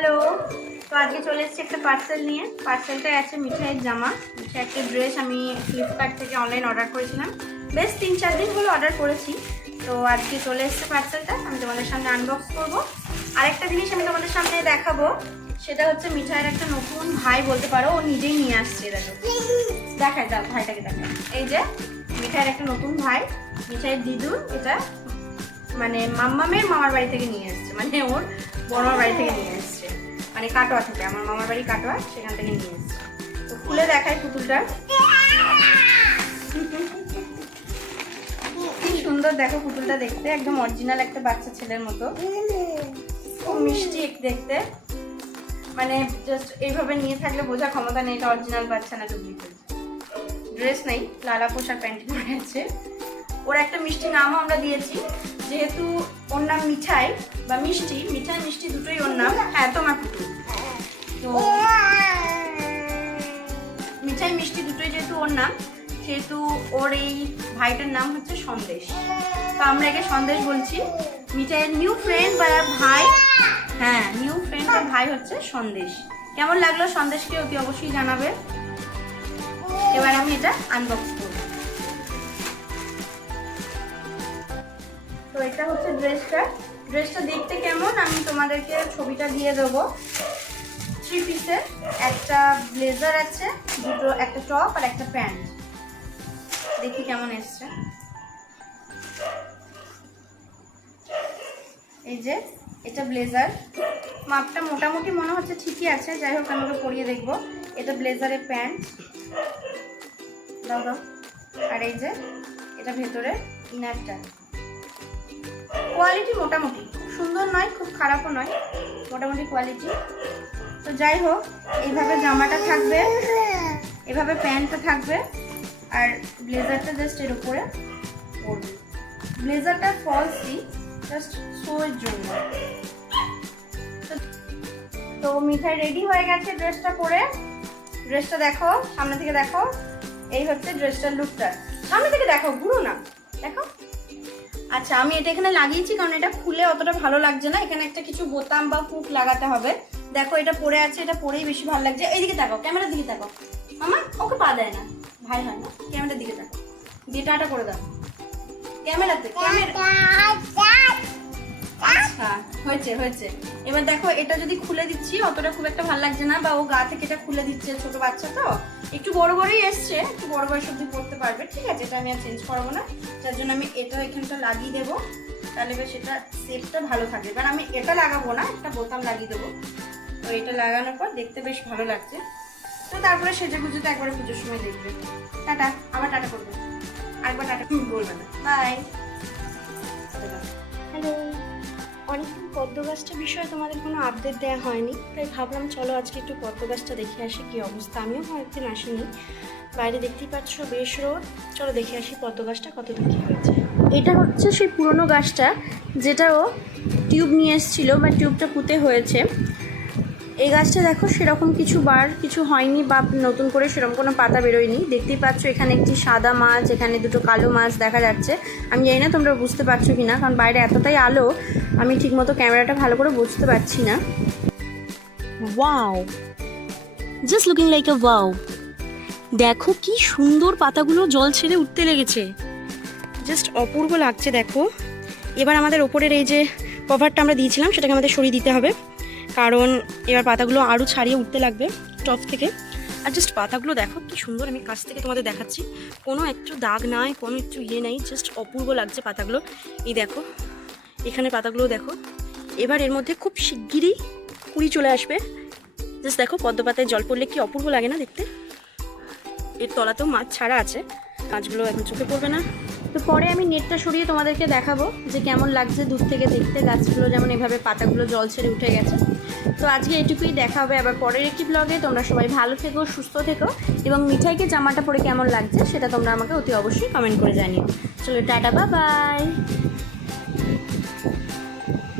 Hello তো আজকে চলে এসেছি একটা পার্সেল নিয়ে। পার্সেলটায় আছে মিঠাইয়ের জামা। মিঠাই একটা ড্রেস আমি ফ্লিপকার্ট থেকে অনলাইন অর্ডার করেছিলাম। বেশ তিন চার দিন হলো অর্ডার করেছি। তো আজকে চলে এসেছে পার্সেলটা আমি তোমাদের সামনে আনবক্স করব। আরেকটা জিনিস আমি তোমাদের সামনে দেখাবো। সেটা হচ্ছে মিঠাইয়ের একটা নতুন ভাই বলতে পারো, ও নিজেই নিয়ে আসছে, দেখো। দেখায় দাও, ভাইটাকে দেখায় এই যে, মিঠাইয়ের একটা নতুন ভাই, মিঠাইয়ের দিদুন এটা মানে মাম্মামের মামার বাড়ি থেকে নিয়ে এসছে মানে ওর বড়মার বাড়ি থেকে নিয়ে এসছে মানে কাটোয়া থেকে, আমার মামার বাড়ি কাটোয়া, সেখান থেকে নিয়ে এসছে তো খুলে দেখায় পুতুলটা। কি সুন্দর দেখো পুতুলটা দেখতে, একদম অরিজিনাল একটা বাচ্চা ছেলের মতো। খুব মিষ্টি দেখতে। মানে জাস্ট এইভাবে নিয়ে থাকলে বোঝা ক্ষমতা নেই, এটা অরিজিনাল বাচ্চা না ডুপ্লিকেট ড্রেস নেই, লালা পোশাক প্যান্ট পরে আছে। ওর একটা মিষ্টি নামও আমরা দিয়েছি। যেহেতু ওর নাম মিঠাই বা মিষ্টি, মিঠাই, মিষ্টি দুটোই ওর নাম। হ্যাঁ তোমার পুতুল। তো মিঠাই, মিষ্টি দুটোই যেহেতু ওর নাম, সেহেতু ওর এই ভাইটার নাম হচ্ছে সন্দেশ। তো আমরা একে সন্দেশ বলছি। মিঠাইয়ের নিউ ফ্রেন্ড বা ভাই হ্যাঁ নিউ ফ্রেন্ড বা ভাই হচ্ছে সন্দেশ। কেমন লাগল সন্দেশকে? অতি অবশ্যই জানাবে। এবার আমি এটা আনবক্স করব। তো এটা হচ্ছে ড্রেসটা ড্রেসটা দেখতে কেমন? আমি তোমাদেরকে ছবিটা দিয়ে দেবো। থ্রি পিসের একটা ব্লেজার আছে, দুটো একটা টপ আর একটা প্যান্ট দেখি কেমন এসছে। এই যে এটা ব্লেজার মাপটা মোটামুটি মনে হচ্ছে ঠিকই আছে, যাই হোক আমি ওকে পরিয়ে দেখব। এটা ব্লেজারের প্যান্ট দাও আর এই যে এটা ভেতরে ইনারটা কোয়ালিটি মোটামুটি। সুন্দর নয়, খুব খারাপও নয়, মোটামুটি কোয়ালিটি তো যাই হোক এইভাবে জামাটা থাকবে, এভাবে প্যান্টটা থাকবে, আর ব্লেজারটা জাস্ট এর উপরে পড়বে ব্লেজারটা ফলসি জাস্ট শোয়ের জন্য। তো মিঠাই রেডি হয়ে গেছে ড্রেসটা পরে। ড্রেসটা দেখো, সামনে থেকে দেখো, এই হচ্ছে ড্রেসটার লুকটা সামনে থেকে দেখো ঘুরো না। দেখো। আচ্ছা আমি এটা এখানে লাগিয়েছি কারণ এটা খুলে অতটা ভালো লাগছে না। এখানে একটা কিছু বোতাম বা হুক লাগাতে হবে। দেখো, এটা পরে আছে, এটা পরেই বেশি ভালো লাগছে। এইদিকে দেখো, ক্যামেরার দিকে দেখো। মামা ওকে পা দেয় না, ভাই হয় না। ক্যামেরার দিকে দেখো। দিয়ে টাটা করে দাও। ক্যামেরাতে, ক্যামেরা আচ্ছা হয়েছে হয়েছে। এবার দেখো, এটা যদি খুলে দিচ্ছি, অতটা খুব একটা ভালো লাগছে না, বা ও গা থেকে এটা খুলে দিচ্ছে ছোট বাচ্চা তো, একটু বড় বড়ই এসছে, একটু বড় বয়স অব্দি পড়তে পারবে, ঠিক আছে? এটা আমি আর চেঞ্জ করব না। যার জন্য আমি এটা এখানটা লাগিয়ে দেবো, তাহলে বেশ এটা শেপটা ভালো থাকবে। কারণ আমি এটা লাগাবো না, একটা বোতাম লাগিয়ে দেবো। তো এটা লাগানোর পর দেখতে বেশ ভালো লাগছে। তো তারপরে সেজে গুজোতে একবারে পুজোর সময় দেখবে। টাটা, আবার টাটা করবে। আরেকবার টাটা। বলবে না। Bye hello. অনেকদিন পদ্ম গাছটা বিষয়ে তোমাদের কোনো আপডেট দেওয়া হয়নি, তাই ভাবলাম চলো আজকে একটু পদ্ম গাছটা দেখে আসি কী অবস্থা। আমিও কয়েকদিন আসিনি। বাইরে দেখতেই পাচ্ছ বেশ রোদ। চলো দেখে আসি পদ্ম গাছটা কত দূর কী হয়েছে। এটা হচ্ছে সেই পুরনো গাছটা, যেটা ও টিউব নিয়ে এসেছিল বা টিউবটা পুঁতে হয়েছে। এই গাছটা দেখো, সেরকম কিছু বার, কিছু হয়নি বা নতুন করে সেরকম কোনো পাতা বেরোয়নি। দেখতেই পাচ্ছ, এখানে একটি সাদা মাছ, এখানে দুটো কালো মাছ দেখা যাচ্ছে। আমি জানি না তোমরা বুঝতে পারছ কি না কারণ বাইরে এতটাই আলো, আমি ঠিকমতো ক্যামেরাটা ভালো করে বুঝতে পারছি না। Wow! Just looking like a wow! দেখো কি সুন্দর পাতাগুলো জল ছেড়ে উঠতে লেগেছে। জাস্ট অপূর্ব লাগছে, দেখো। এবার আমাদের ওপরের এই যে কভারটা আমরা দিয়েছিলাম, সেটাকে আমাদের সরিয়ে দিতে হবে। কারণ এবার পাতাগুলো আরও ছাড়িয়ে উঠতে লাগবে টপ থেকে। আর জাস্ট পাতাগুলো দেখো, কি সুন্দর আমি কাছ থেকে তোমাদের দেখাচ্ছি। কোনো একটু দাগ নাই, কোনো একটু ইয়ে নাই জাস্ট অপূর্ব লাগছে পাতাগুলো। এই দেখো, এখানে পাতাগুলো দেখো। এবার এর মধ্যে খুব শিগগিরই কুড়ি চলে আসবে। জাস্ট দেখো, পদ্ম পাতায় জল পড়লে কি অপূর্ব লাগে না দেখতে। এর তলাতেও মাছ ছাড়া আছে, মাছগুলো এখন চোখে পড়বে না। তো পরে আমি নেটটা সরিয়ে তোমাদেরকে দেখাবো যে কেমন লাগছে দূর থেকে দেখতে, গাছগুলো যেমন এভাবে পাতাগুলো জল ছেড়ে উঠে গেছে। তো আজকে এটুকুই দেখা হবে আবার পরের একটি ব্লগে তোমরা সবাই ভালো থেকো, সুস্থ থেকো এবং মিঠাইকে জামাটা পরে কেমন লাগছে সেটা তোমরা আমাকে অতি অবশ্যই কমেন্ট করে জানিও। চলো, টাটা বা বাই